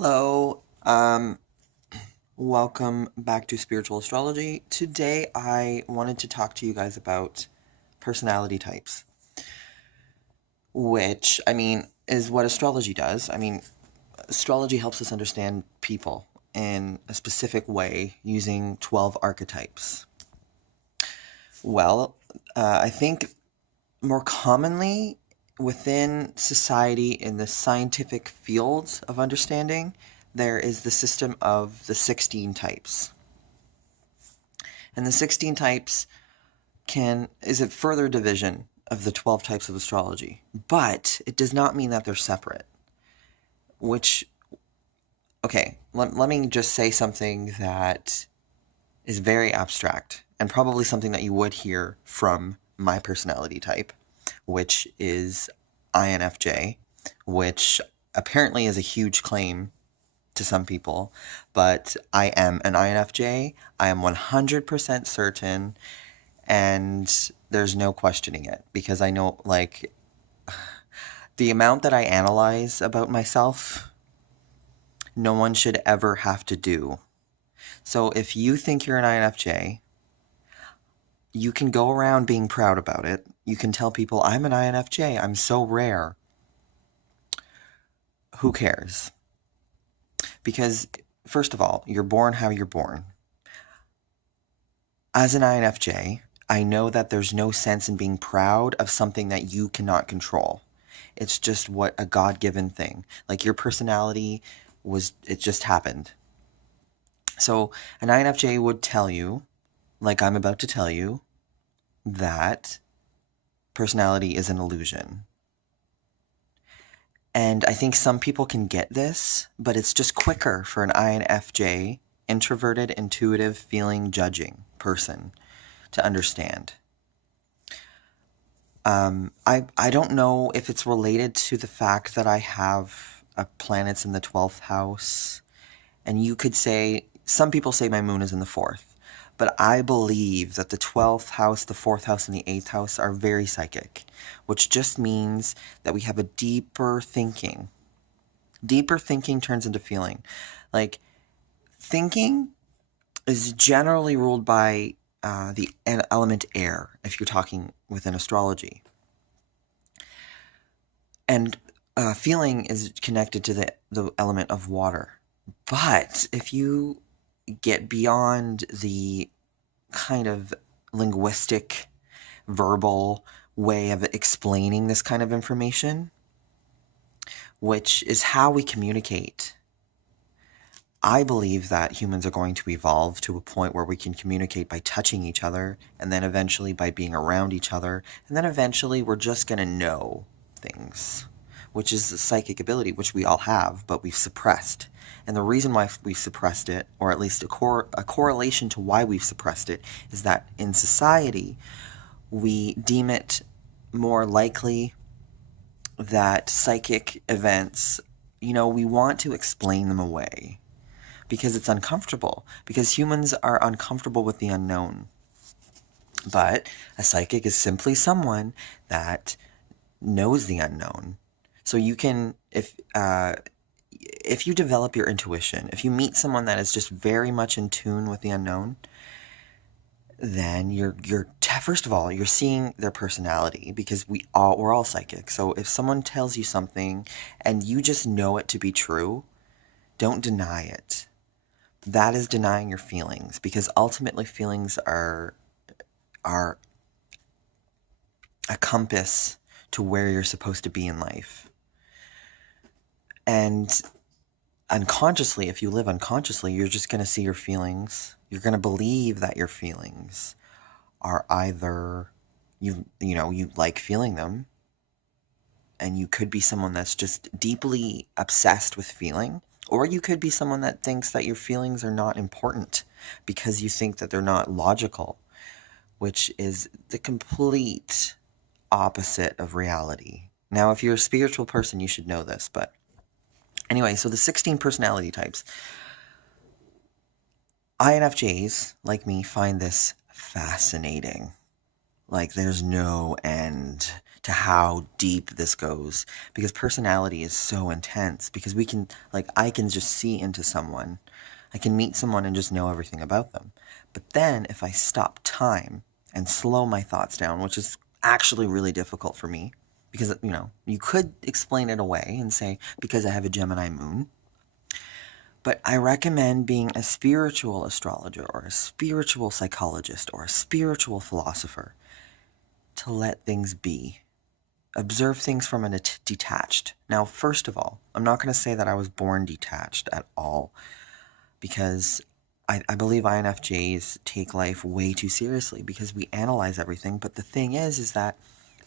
Hello, welcome back to Spiritual Astrology. Today I wanted to talk to you guys about personality types, which, is what astrology does. Astrology helps us understand people in a specific way using 12 archetypes. Well, I think more commonly within society in the scientific fields of understanding, there is the system of the 16 types. And the 16 types is a further division of the 12 types of astrology, but it does not mean that they're separate. Let me just say something that is very abstract and probably something that you would hear from my personality type, which is INFJ, which apparently is a huge claim to some people, but I am an INFJ. I am 100% certain, and there's no questioning it because I know, like, the amount that I analyze about myself, no one should ever have to do. So if you think you're an INFJ, you can go around being proud about it. You can tell people, I'm an INFJ, I'm so rare. Who cares? Because, first of all, you're born how you're born. As an INFJ, I know that there's no sense in being proud of something that you cannot control. It's just what a God-given thing. Like your personality it just happened. So an INFJ would tell you, like I'm about to tell you, that personality is an illusion. And I think some people can get this, but it's just quicker for an INFJ, introverted, intuitive, feeling, judging person to understand. I don't know if it's related to the fact that I have planets in the 12th house. And you could say, some people say my moon is in the 4th. But I believe that the 12th house, the 4th house, and the 8th house are very psychic, which just means that we have a deeper thinking. Deeper thinking turns into feeling. Like, thinking is generally ruled by the element air, if you're talking within astrology. And feeling is connected to the element of water. But if you get beyond the kind of linguistic, verbal way of explaining this kind of information, which is how we communicate, I believe that humans are going to evolve to a point where we can communicate by touching each other, and then eventually by being around each other, and then eventually we're just going to know things, which is the psychic ability, which we all have, but we've suppressed. And the reason why we've suppressed it, or at least a correlation to why we've suppressed it, is that in society, we deem it more likely that psychic events, we want to explain them away because it's uncomfortable, because humans are uncomfortable with the unknown. But a psychic is simply someone that knows the unknown. So you can, if you develop your intuition, if you meet someone that is just very much in tune with the unknown, then first of all, you're seeing their personality, because we're all psychic. So if someone tells you something and you just know it to be true, don't deny it. That is denying your feelings, because ultimately feelings are a compass to where you're supposed to be in life. And unconsciously, if you live unconsciously, you're just going to see your feelings. You're going to believe that your feelings are either, you like feeling them, and you could be someone that's just deeply obsessed with feeling, or you could be someone that thinks that your feelings are not important because you think that they're not logical, which is the complete opposite of reality. Now, if you're a spiritual person, you should know this, but anyway, so the 16 personality types. INFJs, like me, find this fascinating. Like, there's no end to how deep this goes, because personality is so intense, because we can, like, I can just see into someone. I can meet someone and just know everything about them. But then if I stop time and slow my thoughts down, which is actually really difficult for me, because, you could explain it away and say, because I have a Gemini moon. But I recommend being a spiritual astrologer or a spiritual psychologist or a spiritual philosopher to let things be. Observe things from a detached. Now, first of all, I'm not going to say that I was born detached at all, because I believe INFJs take life way too seriously because we analyze everything. But the thing is that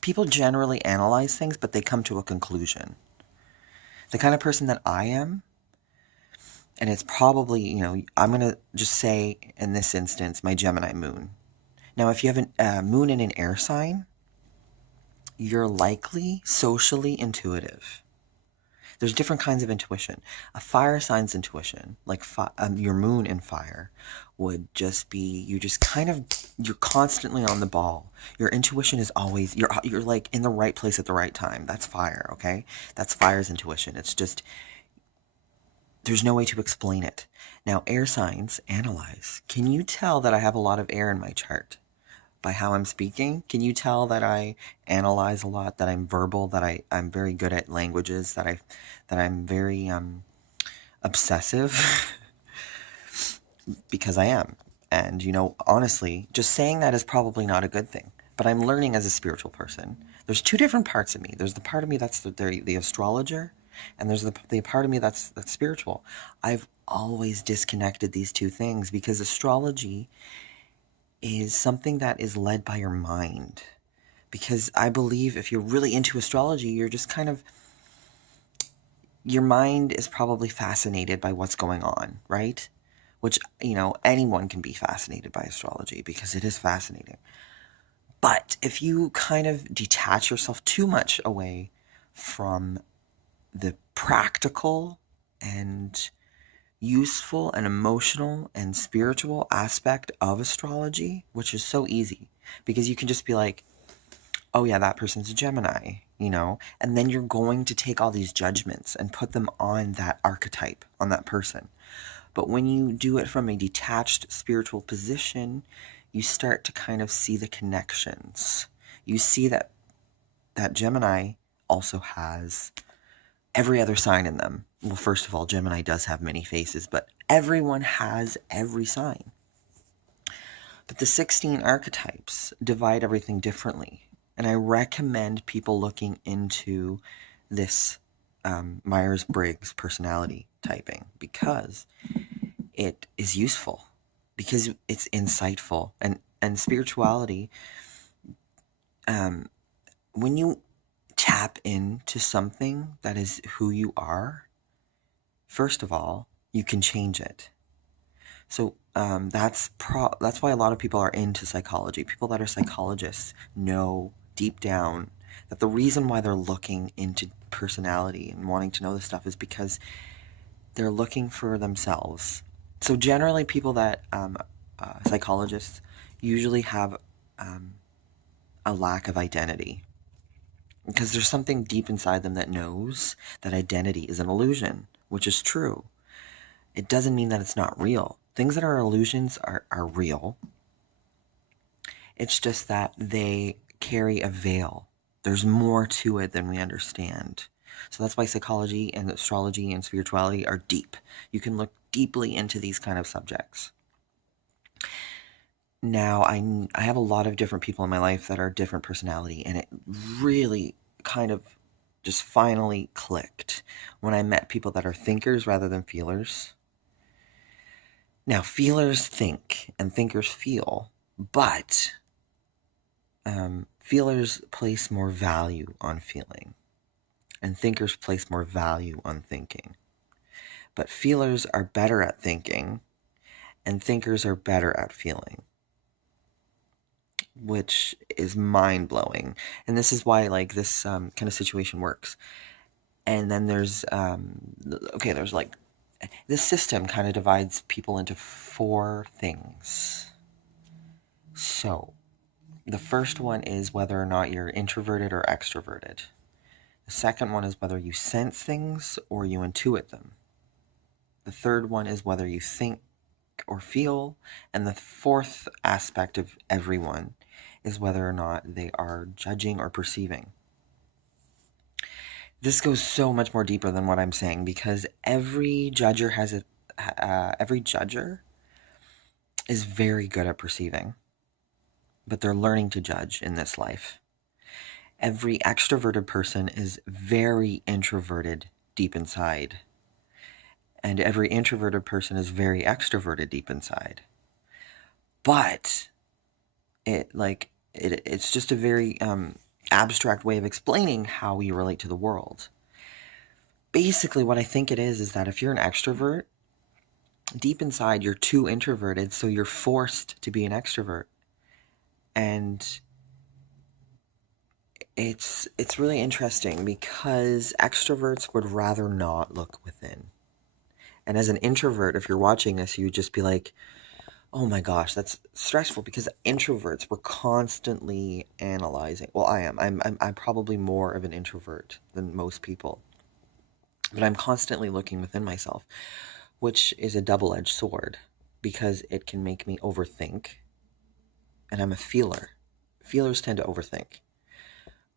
people generally analyze things, but they come to a conclusion. The kind of person that I am, and it's probably, I'm going to just say in this instance, my Gemini moon. Now, if you have a moon in an air sign, you're likely socially intuitive. There's different kinds of intuition. A fire sign's intuition, like your moon in fire, would just be, you're constantly on the ball. Your intuition is always, you're like in the right place at the right time. That's fire, okay? That's fire's intuition. It's just, there's no way to explain it. Now, air signs analyze. Can you tell that I have a lot of air in my chart? By how I'm speaking? Can you tell that I analyze a lot, that I'm verbal, that I'm very good at languages, that I'm very obsessive? Because I am. And, honestly, just saying that is probably not a good thing. But I'm learning as a spiritual person. There's two different parts of me. There's the part of me that's the astrologer, and there's the part of me that's spiritual. I've always disconnected these two things because astrology is something that is led by your mind. Because I believe if you're really into astrology, you're just kind of, your mind is probably fascinated by what's going on, right? Which, anyone can be fascinated by astrology because it is fascinating. But if you kind of detach yourself too much away from the practical and useful and emotional and spiritual aspect of astrology, which is so easy, because you can just be like, oh yeah, that person's a Gemini, and then you're going to take all these judgments and put them on that archetype, on that person. But when you do it from a detached spiritual position, you start to kind of see the connections. You see that Gemini also has every other sign in them. Well, first of all, Gemini does have many faces, but everyone has every sign. But the 16 archetypes divide everything differently. And I recommend people looking into this Myers-Briggs personality typing because it is useful, because it's insightful. And spirituality, when you tap into something that is who you are, first of all, you can change it. So that's why a lot of people are into psychology. People that are psychologists know deep down that the reason why they're looking into personality and wanting to know this stuff is because they're looking for themselves. So generally, people that psychologists usually have a lack of identity, because there's something deep inside them that knows that identity is an illusion, which is true. It doesn't mean that it's not real. Things that are illusions are real. It's just that they carry a veil. There's more to it than we understand. So that's why psychology and astrology and spirituality are deep. You can look deeply into these kind of subjects. Now, I have a lot of different people in my life that are different personality, and it really kind of just finally clicked when I met people that are thinkers rather than feelers. Now, feelers think and thinkers feel, but feelers place more value on feeling, and thinkers place more value on thinking. But feelers are better at thinking, and thinkers are better at feeling, which is mind-blowing. And this is why, like, this kind of situation works. And then there's like, this system kind of divides people into 4 things. So The first one is whether or not you're introverted or extroverted. The second one is whether you sense things or you intuit them. The third one is whether you think or feel. And the fourth aspect of everyone is whether or not they are judging or perceiving. This goes so much more deeper than what I'm saying, because every judger is very good at perceiving, but they're learning to judge in this life. Every extroverted person is very introverted deep inside, and every introverted person is very extroverted deep inside. But it's just a very abstract way of explaining how we relate to the world. Basically, what I think it is that if you're an extrovert, deep inside you're too introverted, so you're forced to be an extrovert. And it's really interesting because extroverts would rather not look within. And as an introvert, if you're watching this, you would just be like, oh my gosh, that's stressful, because introverts were constantly analyzing. Well, I am. I'm probably more of an introvert than most people. But I'm constantly looking within myself, which is a double-edged sword, because it can make me overthink. And I'm a feeler. Feelers tend to overthink.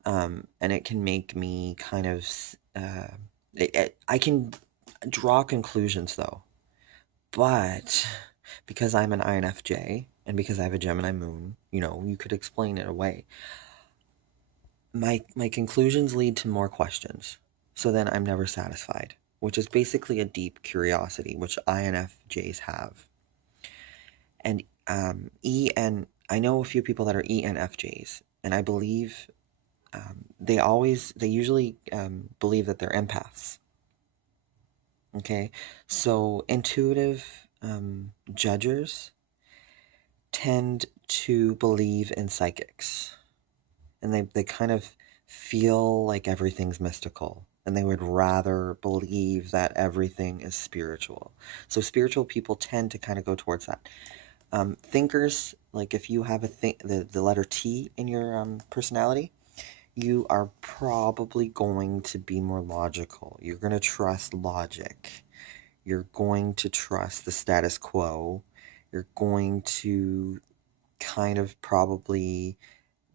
And it can make me kind of... I can draw conclusions, though. But because I'm an INFJ, and because I have a Gemini moon, you could explain it away. My conclusions lead to more questions. So then I'm never satisfied, which is basically a deep curiosity, which INFJs have. And I know a few people that are ENFJs, and I believe they usually believe that they're empaths. Okay, so intuitive judgers tend to believe in psychics, and they kind of feel like everything's mystical, and they would rather believe that everything is spiritual. So spiritual people tend to kind of go towards that. Thinkers, like if you have the letter T in your personality, you are probably going to be more logical. You're going to trust logic. You're going to trust the status quo. You're going to kind of probably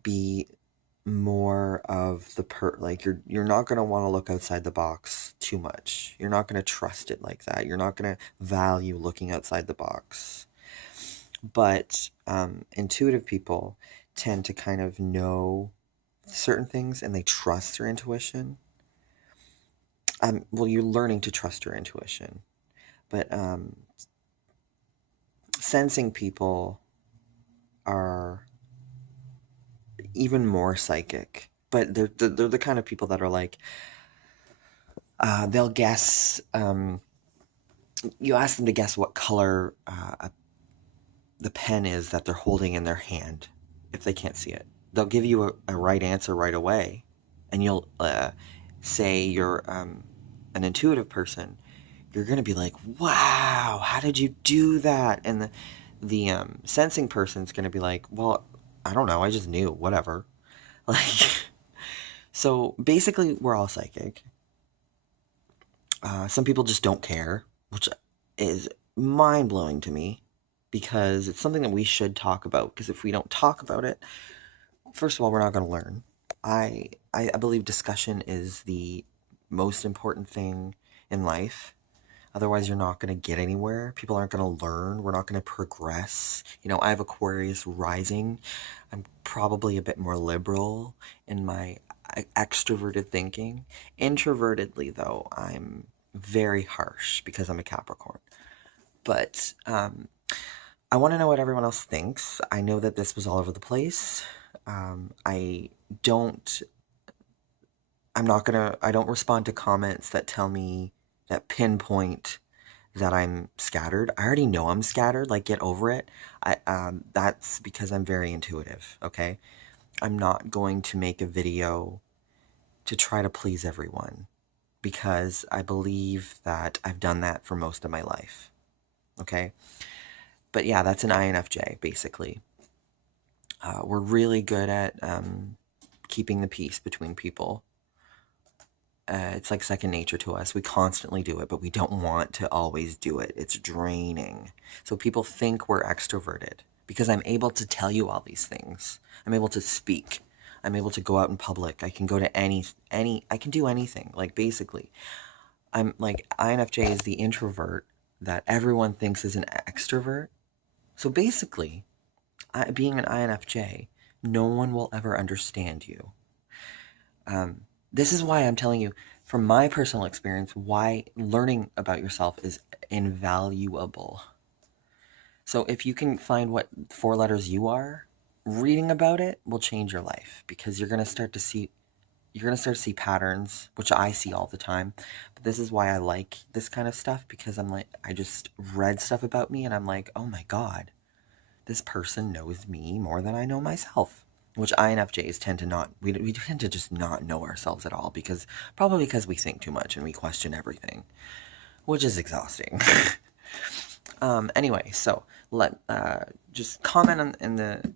be more of the you're not going to want to look outside the box too much. You're not going to trust it like that. You're not going to value looking outside the box. But intuitive people tend to kind of know certain things, and they trust their intuition. Well, you're learning to trust your intuition, but sensing people are even more psychic. But they're the kind of people that are like, they'll guess. You ask them to guess what color the pen is that they're holding in their hand. If they can't see it, they'll give you a right answer right away, and you'll say you're an intuitive person. You're gonna be like, wow, how did you do that? And the sensing person's gonna be like, well, I don't know, I just knew, whatever. Like, so basically we're all psychic. Some people just don't care, which is mind-blowing to me, because it's something that we should talk about, because if we don't talk about it, first of all, we're not going to learn. I believe discussion is the most important thing in life. Otherwise, you're not going to get anywhere. People aren't going to learn. We're not going to progress. I have Aquarius rising. I'm probably a bit more liberal in my extroverted thinking. Introvertedly, though, I'm very harsh because I'm a Capricorn. But I want to know what everyone else thinks. I know that this was all over the place. I don't respond to comments that tell me, that pinpoint that I'm scattered. I already know I'm scattered. Like, get over it. That's because I'm very intuitive. Okay, I'm not going to make a video to try to please everyone, because I believe that I've done that for most of my life. Okay, but yeah, that's an INFJ basically. We're really good at keeping the peace between people. It's like second nature to us. We constantly do it, but we don't want to always do it. It's draining. So people think we're extroverted because I'm able to tell you all these things. I'm able to speak. I'm able to go out in public. I can go to I can do anything. Like basically, I'm like INFJ is the introvert that everyone thinks is an extrovert. So basically, being an INFJ, no one will ever understand you. This is why I'm telling you, from my personal experience, why learning about yourself is invaluable. So if you can find what 4 letters you are, reading about it will change your life because you're going to start to see patterns, which I see all the time. But this is why I like this kind of stuff, because I'm like, I just read stuff about me and I'm like, oh my God, this person knows me more than I know myself. Which INFJs tend to not, we tend to just not know ourselves at all, probably because we think too much and we question everything, which is exhausting. Anyway, so just comment in the,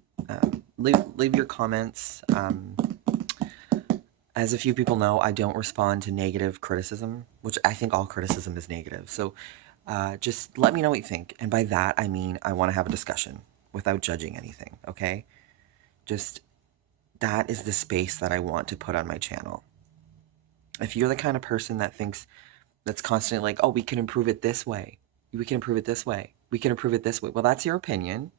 leave your comments. As a few people know, I don't respond to negative criticism, which I think all criticism is negative. So just let me know what you think. And by that, I mean I want to have a discussion without judging anything, okay? Just, that is the space that I want to put on my channel. If you're the kind of person that's constantly like, oh, we can improve it this way. We can improve it this way. We can improve it this way. Well, that's your opinion.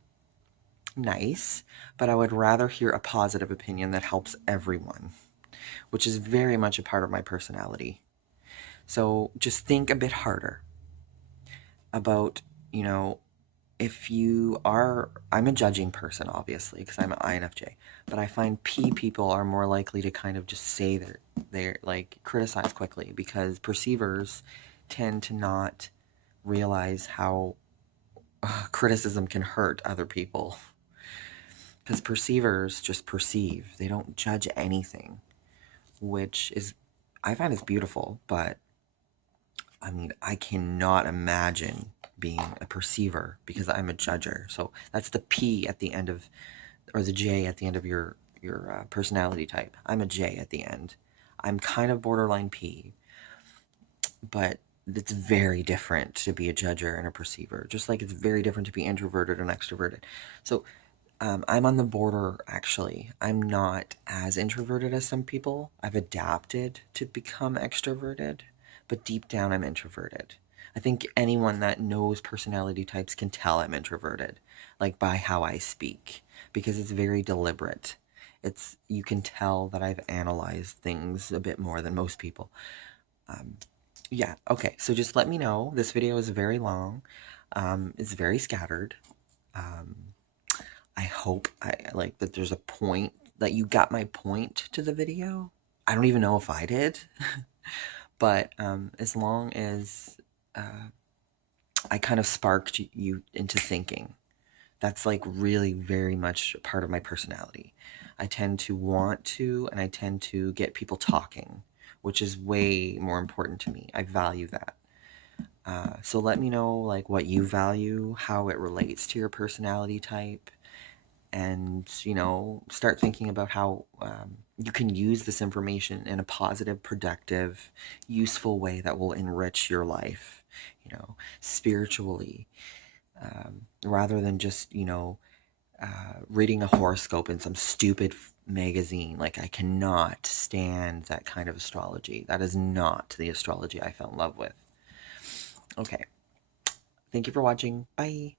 Nice. But I would rather hear a positive opinion that helps everyone, which is very much a part of my personality. So just think a bit harder about, if you are, I'm a judging person, obviously, because I'm an INFJ, but I find P people are more likely to kind of just say they're like criticize quickly, because perceivers tend to not realize how criticism can hurt other people. Because perceivers just perceive, they don't judge anything, which is, I find is beautiful, but I mean, I cannot imagine being a perceiver because I'm a judger. So that's the P at the end of, or the J at the end of your personality type. I'm a J at the end. I'm kind of borderline P, but it's very different to be a judger and a perceiver, just like it's very different to be introverted and extroverted. So I'm on the border, actually. I'm not as introverted as some people. I've adapted to become extroverted, but deep down I'm introverted. I think anyone that knows personality types can tell I'm introverted, like by how I speak, because it's very deliberate. You can tell that I've analyzed things a bit more than most people. Yeah, okay, so just let me know. This video is very long. It's very scattered. I hope that there's a point, that you got my point to the video. I don't even know if I did. But as long as I kind of sparked you into thinking, that's like really very much a part of my personality. I tend to want to, and I tend to get people talking, which is way more important to me. I value that. So let me know like what you value, how it relates to your personality type, and start thinking about how you can use this information in a positive, productive, useful way that will enrich your life, spiritually, rather than just reading a horoscope in some stupid magazine. Like, I cannot stand that kind of astrology. That is not the astrology I fell in love with. Okay, thank you for watching. Bye.